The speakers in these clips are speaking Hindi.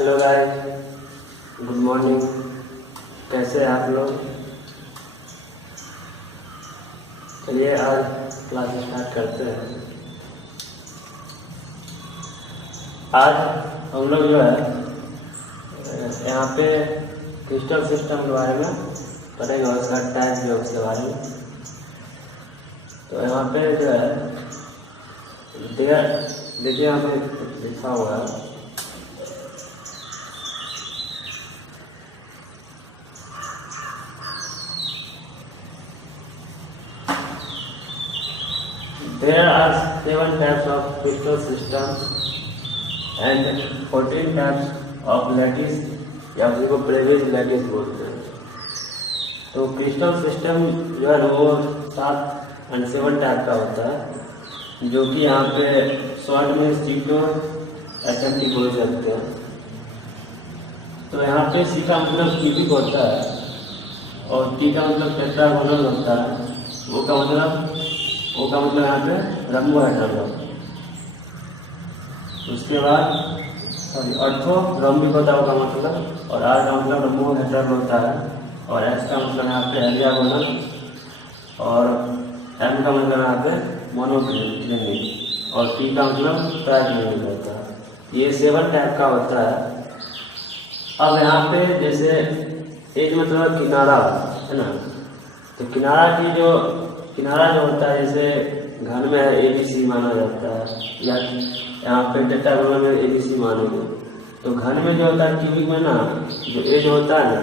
Hello guys, good morning. कैसे हैं आप लोग? चलिए आज क्लास स्टार्ट करते हैं। आज हम लोग जो है यहाँ पे क्रिस्टल सिस्टम के बारे में पढ़ेंगे और उसका टाइप जो उसके बारे में। तो यहाँ पे जो है देखिए यहाँ पे लिखा हुआ है there are 7 types of crystal systems and 14 types of lattice या उसी को ब्रेवेज लैटिस बोलते हैं। तो क्रिस्टल सिस्टम जो है वो 7 और 7 टाइप का होता है, जो कि यहाँ पे शॉर्ट में सीटो एचएमटी बोल सकते हैं। तो यहाँ पे सी का मतलब क्यूबिक होता है और टी का मतलब टेट्रागोनल होता है। वो का मतलब यहाँ पे रंबोहेड्रल है। उसके बाद अर्थो रंबिक होता है का मतलब, और आर का मतलब रंबोहेड्रल होता है, और एस का मतलब यहाँ पे हेलियागोनल, और एम का मतलब यहाँ पे मोनोक्लिनिक, और टी का मतलब ट्राइक्लिनिक होता है। ये 7 टाइप का होता है। अब यहाँ पे जैसे एक मतलब किनारा है ना, तो किनारा जो होता है जैसे घन में ABC माना जाता है, या यहाँ पे टेट्रागोनल में ABC मानेंगे। तो घन में जो होता है क्यूबिक में ना, जो ए जो होता है ना,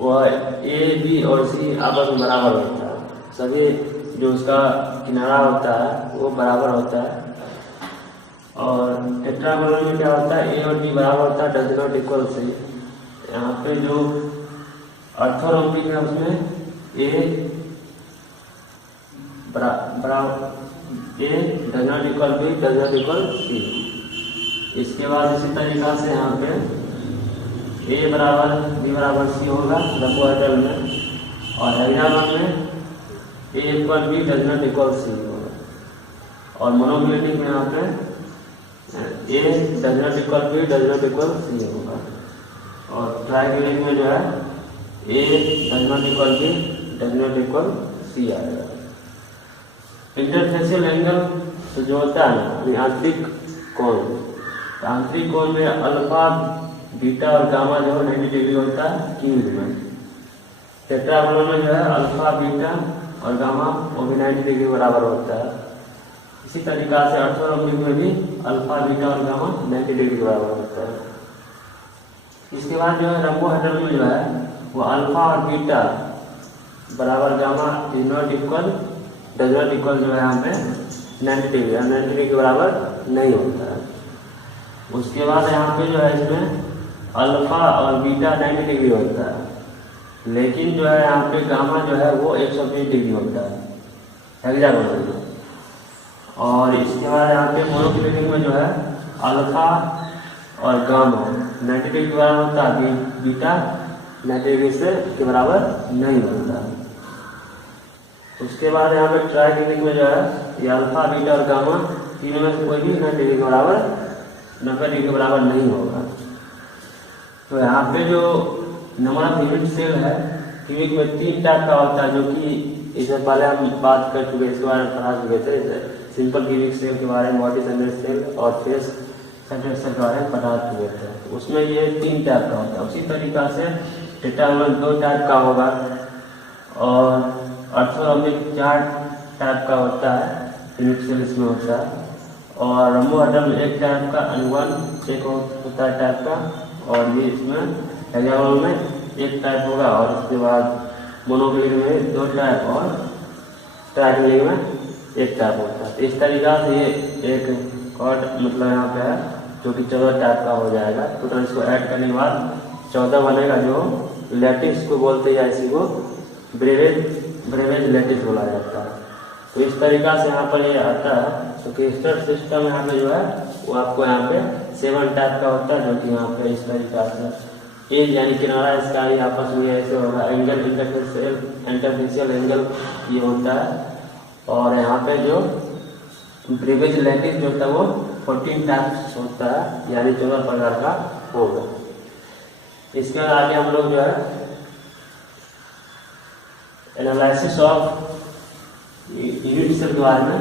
वह ए बी और सी आपस में बराबर होता है। सभी जो उसका किनारा होता है वो बराबर होता है। और टेट्रागोनल में क्या होता है, ए और बी बराबर होता है, डज नॉट इक्वल सी। यहाँ पे जो ऑर्थोरॉम्बिक है उसमें ए बराबर a does not equal b does not equal c. इसके बाद इसी तरीका से यहाँ पे ए बराबर बी बराबर सी होगा रंबोहेड्रल में, और हेलियागोनल में a equal b does not equal c होगा, और मोनोक्लिनिक में यहाँ पे a does not equal b does not equal c होगा, और ट्राइक्लिनिक में जो है a does not equal b does not equal c आएगा। इंटरफेशियल एंगल तो जो होता है ना, आंतरिक कोण में अल्फा बीटा और गामा जो है 90 डिग्री होता है क्यूब में। टेट्रागोनल में जो है अल्फा बीटा और गामा वो भी 90 डिग्री बराबर होता है। इसी तरीका से ऑर्थोरॉम्बिक में भी अल्फा बीटा और गामा 90 डिग्री बराबर होता है। इसके बाद जो है रंबोहेड्रल में जो है वो अल्फा और बीटा बराबर gamma is not equal does not equal जो है यहाँ पे 90 डिग्री के बराबर नहीं होता है। उसके बाद यहाँ पे जो है इसमें अल्फा और बीटा 90 डिग्री होता है, लेकिन जो है यहाँ पे गामा जो है वो 120 डिग्री होता है हेक्सागोनल में। और इसके बाद यहाँ पे मोनोक्लिनिक में जो है अल्फा और गामा 90 डिग्री के बराबर होता है, बीटा 90 डिग्री से के बराबर नहीं होता है। उसके बाद यहाँ पे ट्राइक्लिनिक में जो है ये अल्फा बीटा और गामा तीनों में से कोई भी 90 डिग्री के बराबर 90 डिग्री के बराबर नहीं होगा। तो यहाँ पे जो नंबर ऑफ यूनिट सेल है क्यूबिक में 3 टाइप का होता है, जो कि इससे पहले हम बात कर चुके, इसके बारे में पढ़ा चुके थे। सिंपल क्यूबिक सेल के बारे में, बॉडी सेंटर सेल और फेस सेंटर सेल के बारे में पढ़ा चुके थे। उसमें ये 3 टाइप का होता है। उसी तरीका से टेट्रागोनल 2 टाइप का होगा, और ऑर्थोरॉम्बिक 4 टाइप का होता है, यूनिट सेल इसमें होता है, और रंबोहेड्रल में 1 टाइप का, अनुवन एक होता है टाइप का, और ये इसमें हेलियागोनल में 1 टाइप होगा, और उसके बाद मोनोक्लिनिक में 2 टाइप और ट्राइक्लिनिक में 1 टाइप होता है। इस तरीका से ये एक कॉर्ड मतलब यहाँ पे है जो कि 14 टाइप का हो जाएगा। तो इसको ऐड करने के बाद 14 बनेगा, जो लैटिस को बोलते हैं, इसी को ब्रेवेज लैटिस बोला जाता है। तो इस तरीका से यहाँ पर ये आता है। तो क्रिस्टल सिस्टम यहाँ पे जो है वो आपको यहाँ पे 7 टाइप का होता है, जो कि यहाँ पे इस तरीका से एज यानी किनारा इसका ही आपस में ऐसे होगा, एंगल इंटरफेशियल एंगल ये होता है, और यहाँ पे जो ब्रेवेज लैटिस जो होता है वो 14 टाइप्स होता है, यानी 14 प्रकार का होगा। इसके बाद आगे हम लोग जो है एनालिसिस ऑफ यूनिट सेल के बारे में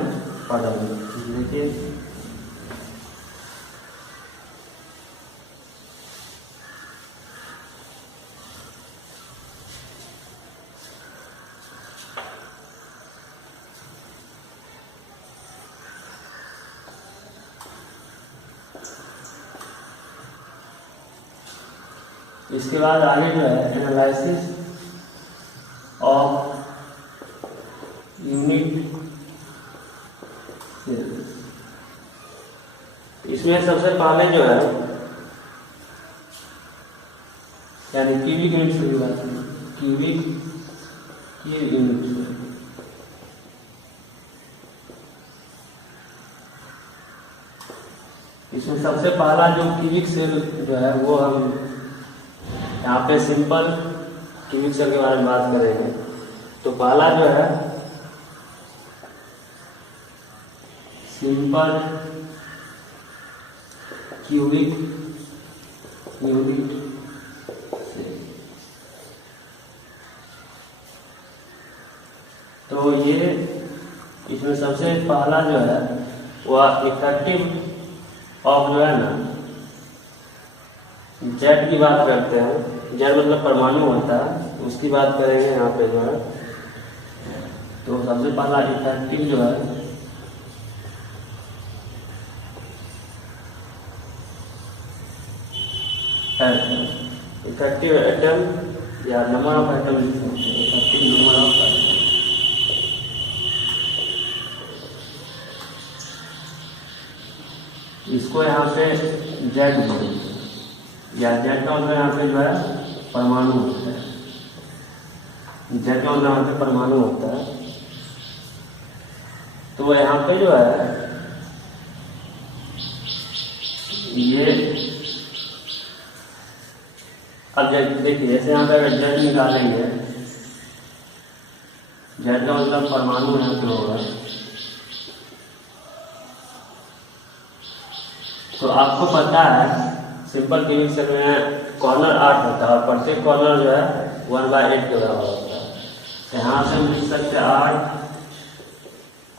पढ़ेंगे। देखिए इसके बाद आगे जो है एनालिसिस ऑफ यूनिट सेल। इसमें सबसे पहले जो है यानी क्यूबिक यूनिट सेल की बात करें, क्यूबिक यूनिट सेल। इसमें सबसे पहला जो क्यूबिक सेल जो है वो हम यहाँ पे सिंपल क्यूबिक सेल के बारे में बात करेंगे। तो पहला जो है सिंपल क्यूबिक यूनिट सेल। तो ये इसमें सबसे पहला जो है वह इफेक्टिव ऑफ जो है ना जेड की बात करते हैं। जेड मतलब परमाणु होता है, उसकी बात करेंगे यहाँ पे जो है। तो सबसे पहला इफेक्टिव जो है इफेक्टिव एटम या नंबर ऑफ एटम लिख सकते हैं, इफेक्टिव नंबर ऑफ एटम। इसको यहाँ पे जेड बोलेंगे या जेड का मतलब यहाँ पे जो है परमाणु होता है। जेड का मतलब यहाँ पे परमाणु होता है। तो यहाँ पे जो है ये अब देखिए जैसे यहाँ पे अगर जेड निकालेंगे, जेड का मतलब परमाणु यहाँ पे होगा। तो आपको पता है सिंपल क्यूबिक सेल में कॉर्नर 8 होता है और प्रत्येक कॉर्नर जो है 1/8 के बराबर होता है। तो यहाँ से हम लिख सकते हैं 8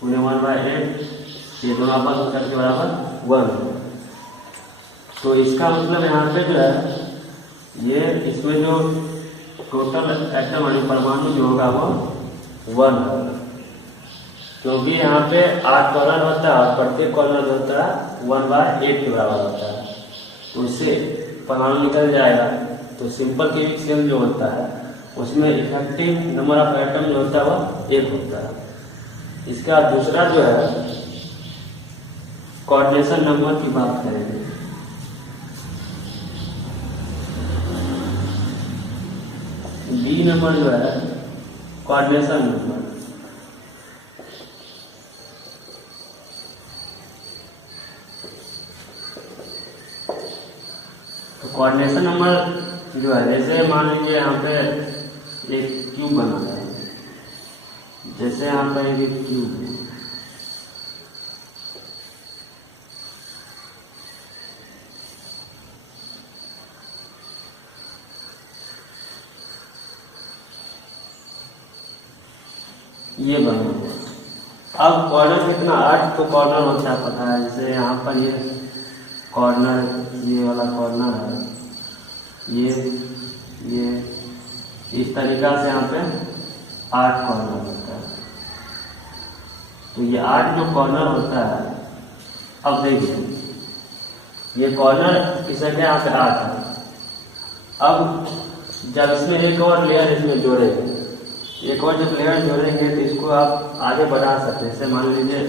× 1/8, ये दोनों आपस में के बराबर 1। तो इसका मतलब यहाँ पे जो है ये इसमें जो टोटल एटम यानी परमाणु जो होगा वो 1 होगा, क्योंकि यहाँ पे 8 कॉर्नर होता है और प्रत्येक कॉर्नर होता है 1/8 के बराबर होता है। तो इससे परमाणु निकल जाएगा। तो सिंपल क्यूबिक सेल जो होता है उसमें इफेक्टिव नंबर ऑफ एटम जो होता है वो 1 होता है। इसका दूसरा जो है कोऑर्डिनेशन नंबर की बात करेंगे। बी नंबर जो है कोऑर्डिनेशन नंबर। तो कोऑर्डिनेशन नंबर जो है, जैसे मान लीजिए यहाँ पे एक क्यूब बना है, जैसे यहाँ पर एक क्यूब है, ये बना हुआ। अब कॉर्नर कितना 8 तो कॉर्नर होता है पता है। जैसे यहाँ पर ये कॉर्नर, ये वाला कॉर्नर है, ये इस तरीका से यहाँ पे 8 कॉर्नर होता है। तो ये 8 जो कॉर्नर होता है, अब देखिए ये कॉर्नर की संख्या यहाँ पे 8 है। अब जब इसमें एक और लेयर इसमें जोड़ेंगे, एक और जब लेयर जोड़ेंगे तो इसको आप आगे बढ़ा सकते हैं। जैसे मान लीजिए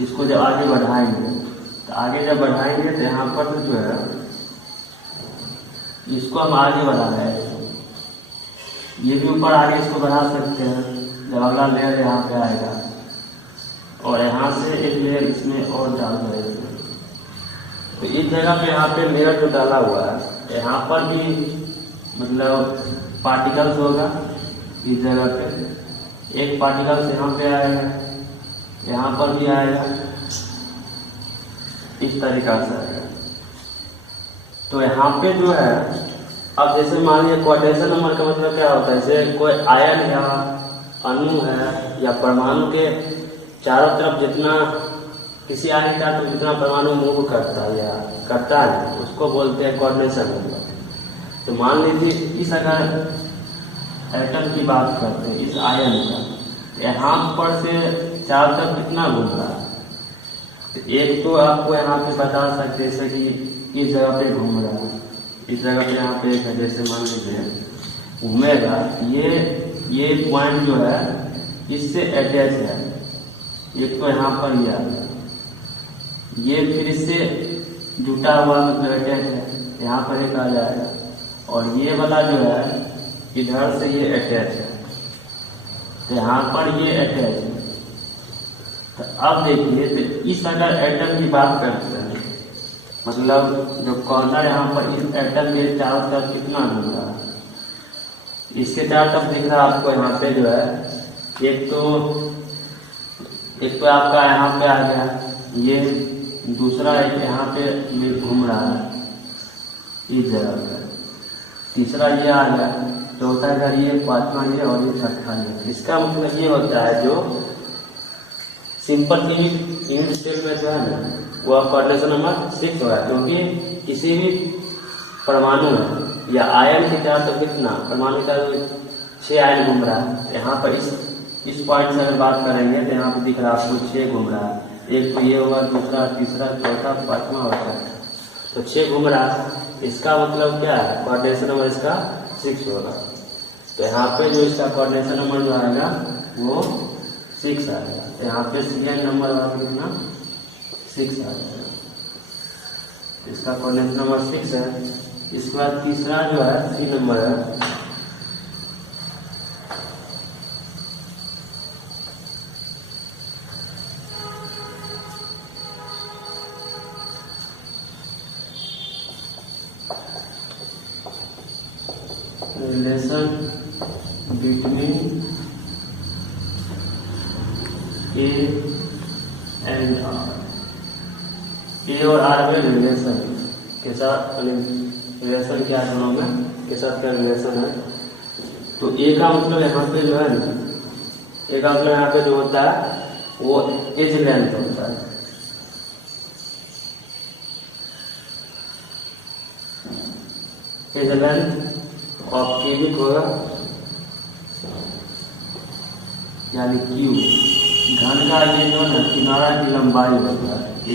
इसको जब आगे बढ़ाएंगे, तो आगे जब बढ़ाएंगे तो यहाँ पर जो है इसको हम आगे बढ़ा रहे हैं, ये भी ऊपर आगे इसको बढ़ा सकते हैं जब अगला लेयर यहाँ पे आएगा, और यहाँ से एक लेयर इसमें और डाल देंगे। तो इस जगह पे यहाँ पे लेयर जो डाला हुआ है, यहाँ पर भी मतलब पार्टिकल्स होगा। इस जगह पे एक पार्टिकल्स यहाँ पे आएगा, यहाँ पर भी आएगा, इस तरीका से आएगा। तो यहाँ पे जो है अब जैसे मान लीजिए कोऑर्डिनेशन नंबर का मतलब क्या होता है, जैसे कोई आयन या अणु है या परमाणु के चारों तरफ जितना किसी आयन का तो जितना परमाणु मूव करता है या करता है उसको बोलते हैं कोऑर्डिनेशन नंबर। तो मान लीजिए इस अगर एटम की बात करते हैं, इस आयन का, यहाँ पर से चारों तरफ कितना घूम रहा है, तो एक तो आपको यहाँ पे बता सकते हैं जैसे कि इस जगह पे घूम रहा है, इस जगह पे यहाँ पे एक है, जैसे मान लीजिए घूमेगा, ये पॉइंट जो है इससे अटैच है, एक तो यहाँ पर ही आ गया, ये फिर इससे जुटा हुआ मतलब अटैच है, यहाँ पर एक आ जाएगा, और ये वाला जो है इधर से ये अटैच है, तो यहाँ पर ये अटैच है। तो अब देखिए, तो इस अगर एटम की बात करते हैं, मतलब जो कॉर्नर यहाँ पर इस एटम के चारों तरफ कितना घूम रहा है, इसके चारों तरफ दिख रहा है आपको यहाँ पे जो है, एक तो आपका यहाँ पे आ गया, ये दूसरा एक यहाँ पे घूम रहा है इस जगह पर, तीसरा ये आ गया, चौथा का ये, पांचवा ये और ये छठा ये। इसका मतलब ये होता है जो सिंपल यूनिट स्केल में जो है ना वो कोऑर्डिनेशन नंबर 6 होगा, क्योंकि किसी भी परमाणु है या आयन के चारों तरफ कितना परमाणु का 6 आयन घूम रहा है। यहाँ पर इस पॉइंट से अगर बात करेंगे तो यहाँ पर दिख रहा है आपको 6 घूम रहा है, एक तो ये होगा, दूसरा, तीसरा, चौथा, पांचवा और छठा, तो 6 घूम रहा है। इसका मतलब क्या है, कोऑर्डिनेशन नंबर इसका 6 होगा। तो यहाँ पे जो इसका कोऑर्डिनेशन नंबर जो आएगा वो 6 आएगा। तो यहाँ पे सेकेंड नंबर वाला कितना 6 आएगा, इसका कोऑर्डिनेशन नंबर 6 है। इसके बाद तीसरा जो है 3 नंबर है, relation between a and r. A और आर में रिलेशन के साथ, रिलेशन क्या है दोनों में के साथ क्या रिलेशन है। तो ए का मतलब यहाँ पे जो है ना, ए का मतलब यहाँ पे जो होता है वो एज लेंथ होता है। एज लेंथ ऑफ क्यूबिक होगा, यानी क्यू घन का ये जो है किनारा की लंबाई होता है ए,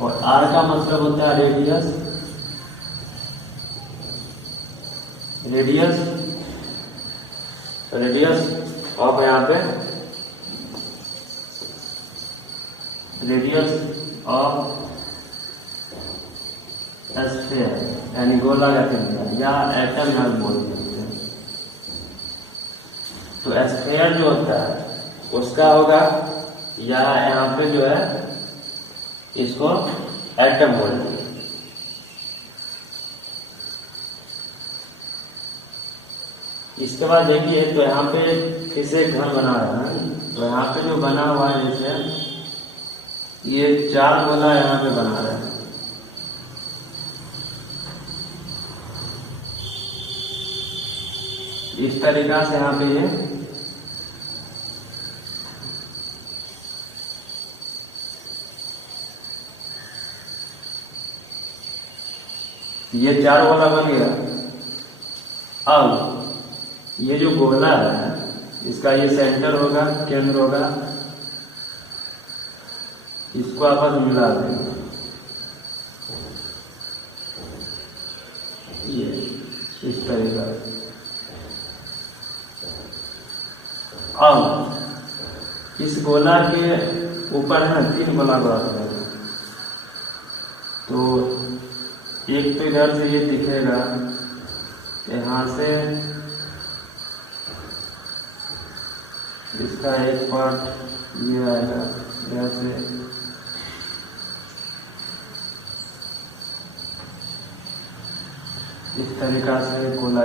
और आर का मतलब होता है रेडियस, रेडियस ऑफ यहाँ पे रेडियस ऑफ स्फीयर यानी गोला या पिंजरा या एटम यहाँ बोल सकते हैं। तो स्फीयर जो होता है उसका होगा, या यहाँ पे जो है इसको एटम बोलेंगे। इसके बाद देखिए, तो यहाँ पे फिर से घर बना रहा है, तो यहाँ पे जो बना हुआ है जैसे ये 4 गोला यहाँ पे बना रहा है, इस तरीका से यहाँ पे ये 4 गोला बन गया। अब ये जो गोला है इसका ये सेंटर होगा, केंद्र होगा, इसको आपस में मिला देंगे, ये इस तरीका से। अब इस गोला के ऊपर है 3 गोला बना, तो एक तो इधर से ये दिखेगा, यहाँ से इसका एक पार्ट ये आएगा, इधर से इस तरीका से गोला,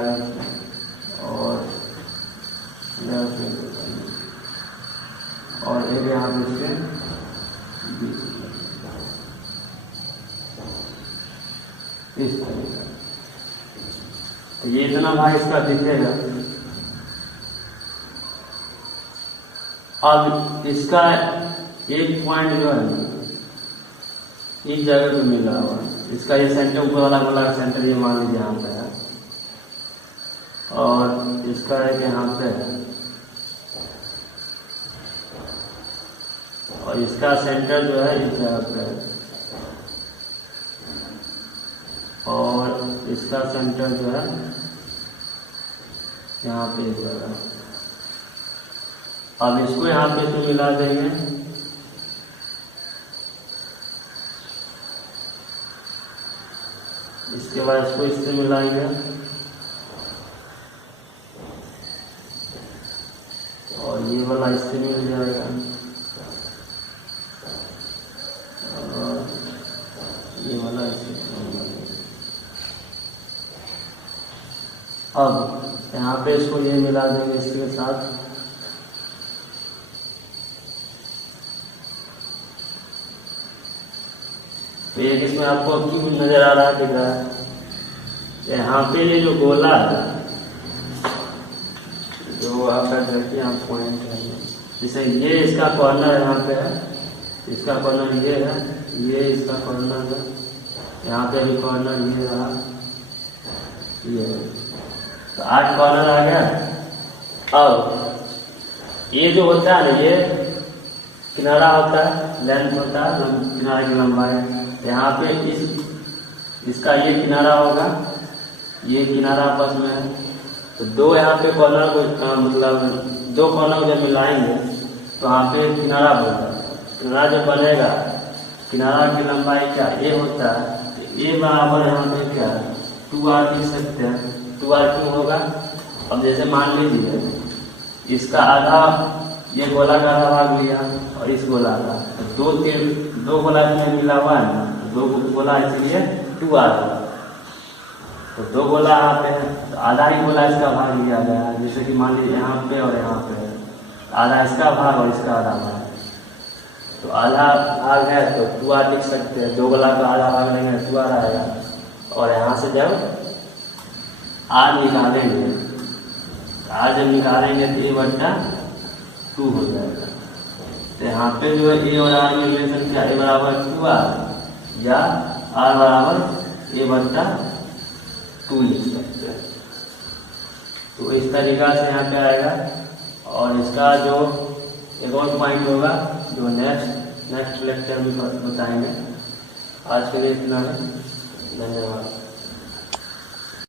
और एक यहाँ पे इसके इस तरीका। तो ये इतना भाग इसका दिखेगा। अब इसका एक पॉइंट जो है इस जगह पे मिला हुआ है, इसका ये सेंटर ऊपर वाला गोला का सेंटर ये मान लीजिए यहाँ पे है, और इसका एक यहाँ पे है, और इसका सेंटर जो है इस जगह पे है, और इसका सेंटर जो है यहाँ पे इस जगह। अब इसको यहाँ पे तो मिला देंगे, इसके बाद इसको इससे मिलाएंगे, और ये वाला इससे मिल जाएगा, और ये वाला इससे मिल जाएगा। अब यहाँ पे इसको ये मिला देंगे इसके साथ, तो एक इसमें आपको क्यों नजर आ रहा दिख रहा है, यहाँ पे ये जो गोला है जो आपका देखिए आप पॉइंट है, जैसे ये इसका कॉर्नर यहाँ पे है, इसका कॉर्नर ये है, ये इसका कॉर्नर है, यहाँ पे भी कॉर्नर ये रहा, ये तो 8 कॉर्नर आ गया। अब ये जो होता है ना, ये किनारा होता है, लेंथ होता है, किनारे की लंबाई। यहाँ पे इसका ये किनारा होगा, ये किनारा आपस में है, तो दो यहाँ पे कॉर्नर को मतलब 2 कॉर्नर जब मिलाएंगे तो यहाँ पे किनारा बनेगा। किनारा जो बनेगा, किनारा की लंबाई क्या ये होता है, तो ए बराबर यहाँ पे क्या 2r लिख सकते हैं। 2r क्यों होगा, अब जैसे मान लीजिए इसका आधा, ये गोला का आधा भाग लिया और इस गोला का, तो दो गोला में मिला हुआ है ना, 2 गोला इसलिए 2r होगा, तो 2 गोला यहाँ पे है, तो आधा ही गोला इसका भाग लिया गया है, जैसे कि मान लीजिए यहाँ पे और यहाँ पे है, आधा इसका भाग और इसका आधा भाग, तो आधा भाग है तो 2r लिख सकते हैं, 2 गोला का आधा भाग लेंगे 2r आएगा, और यहाँ से जब r निकालेंगे, r जब निकालेंगे तो a/2 हो जाएगा। तो यहाँ पे जो है a और r में रिलेशन क्या, a बराबर 2r या r बराबर a/2 लिख सकते हैं। तो इस तरीका से यहाँ पे आएगा, और इसका जो एक और पॉइंट होगा जो नेक्स्ट लेक्चर में बताएंगे। आज के लिए इतना है, धन्यवाद।